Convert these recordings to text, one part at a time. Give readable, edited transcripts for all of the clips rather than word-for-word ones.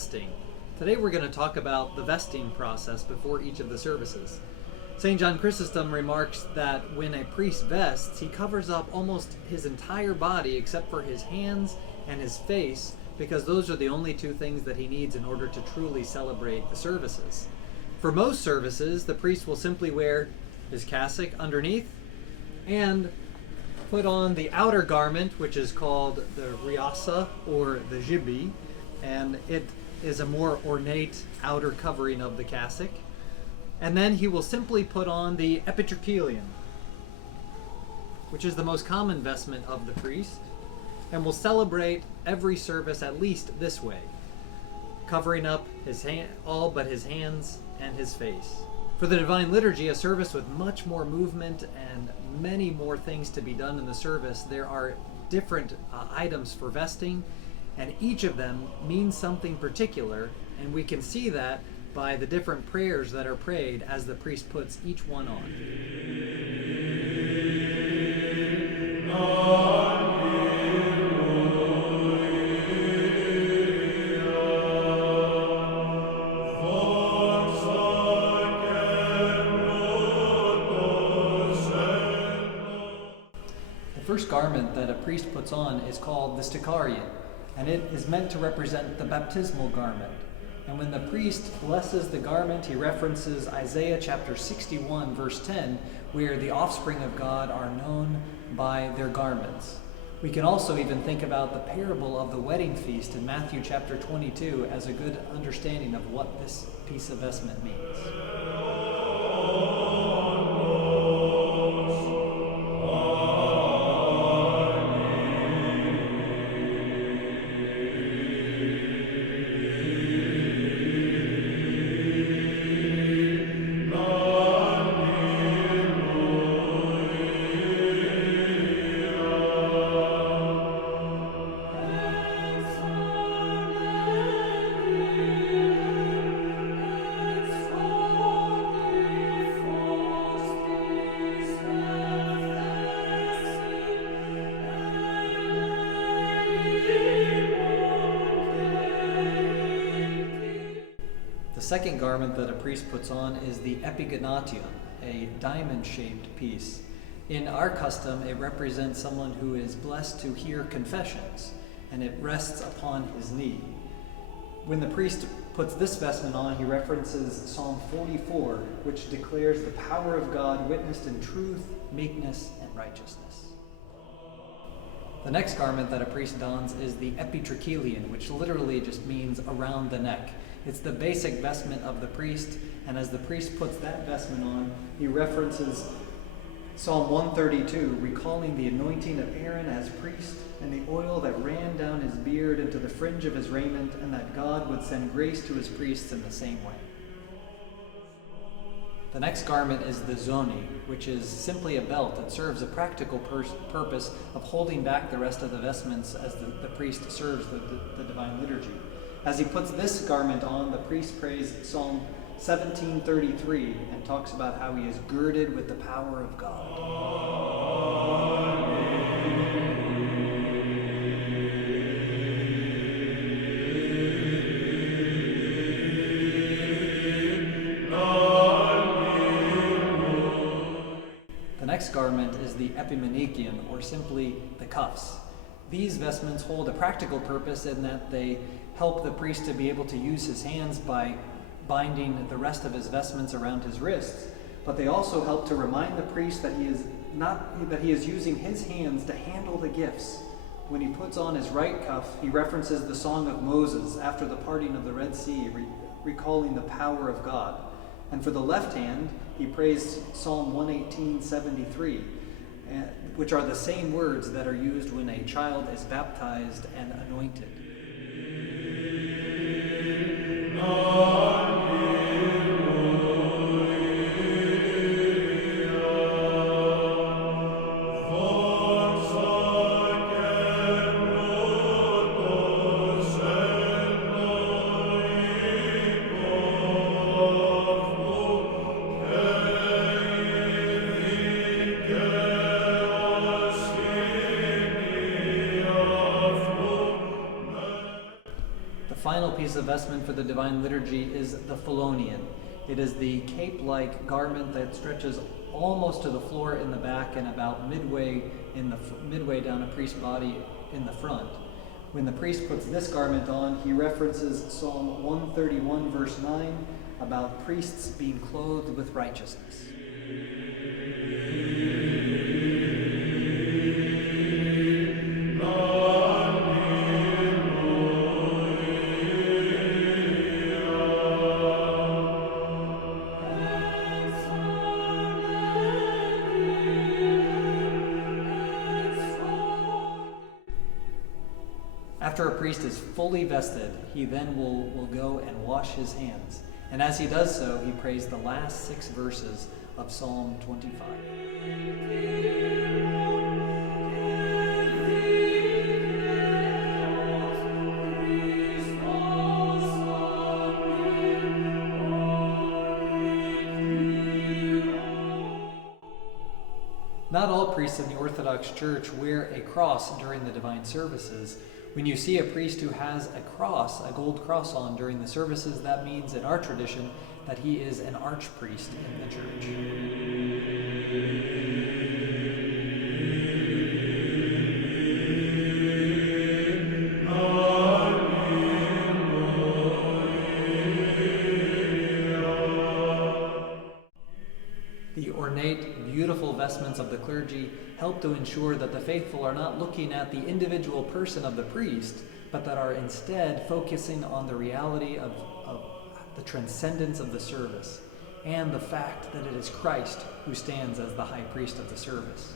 vesting. Today we're going to talk about the vesting process before each of the services. St. John Chrysostom remarks that when a priest vests, he covers up almost his entire body except for his hands and his face, because those are the only two things that he needs in order to truly celebrate the services. For most services, the priest will simply wear his cassock underneath and put on the outer garment, which is called the riasa or the jibi, and it is a more ornate outer covering of the cassock. And then he will simply put on the epitrachelion, which is the most common vestment of the priest, and will celebrate every service at least this way, covering up his all but his hands and his face. For the Divine Liturgy, a service with much more movement and many more things to be done in the service, there are different items for vesting, and each of them means something particular, and we can see that by the different prayers that are prayed as the priest puts each one on. The first garment that a priest puts on is called the sticarion, and it is meant to represent the baptismal garment. And when the priest blesses the garment, he references Isaiah chapter 61, verse 10, where the offspring of God are known by their garments. We can also even think about the parable of the wedding feast in Matthew chapter 22 as a good understanding of what this piece of vestment means. The second garment that a priest puts on is the epigonation, a diamond-shaped piece. In our custom, it represents someone who is blessed to hear confessions, and it rests upon his knee. When the priest puts this vestment on, he references Psalm 44, which declares the power of God witnessed in truth, meekness, and righteousness. The next garment that a priest dons is the epitrachelion, which literally just means around the neck. It's the basic vestment of the priest, and as the priest puts that vestment on, he references Psalm 132, recalling the anointing of Aaron as priest and the oil that ran down his beard into the fringe of his raiment, and that God would send grace to his priests in the same way. The next garment is the zoni, which is simply a belt that serves a practical purpose of holding back the rest of the vestments as the priest serves the Divine Liturgy. As he puts this garment on, the priest prays Psalm 17:33 and talks about how he is girded with the power of God. The next garment is the epimenikion, or simply the cuffs. These vestments hold a practical purpose in that they help the priest to be able to use his hands by binding the rest of his vestments around his wrists, but they also help to remind the priest that he is using his hands to handle the gifts. When he puts on his right cuff, he references the Song of Moses after the parting of the Red Sea, recalling the power of God. And for the left hand, he prays Psalm 118:73, which are the same words that are used when a child is baptized and anointed. piece of vestment for the Divine Liturgy is the phalonion. It is the cape-like garment that stretches almost to the floor in the back and about midway down a priest's body in the front. When the priest puts this garment on, he references Psalm 131, verse 9, about priests being clothed with righteousness. After a priest is fully vested, he then will go and wash his hands. And as he does so, he prays the last 6 verses of Psalm 25. Not all priests in the Orthodox Church wear a cross during the divine services. When you see a priest who has a cross, a gold cross on during the services, that means in our tradition that he is an archpriest in the church. The ornate, beautiful vestments of the clergy help to ensure that the faithful are not looking at the individual person of the priest, but that are instead focusing on the reality of the transcendence of the service and the fact that it is Christ who stands as the high priest of the service.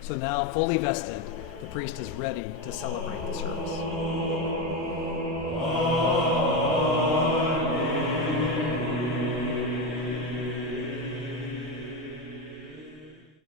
So now, fully vested, the priest is ready to celebrate the service.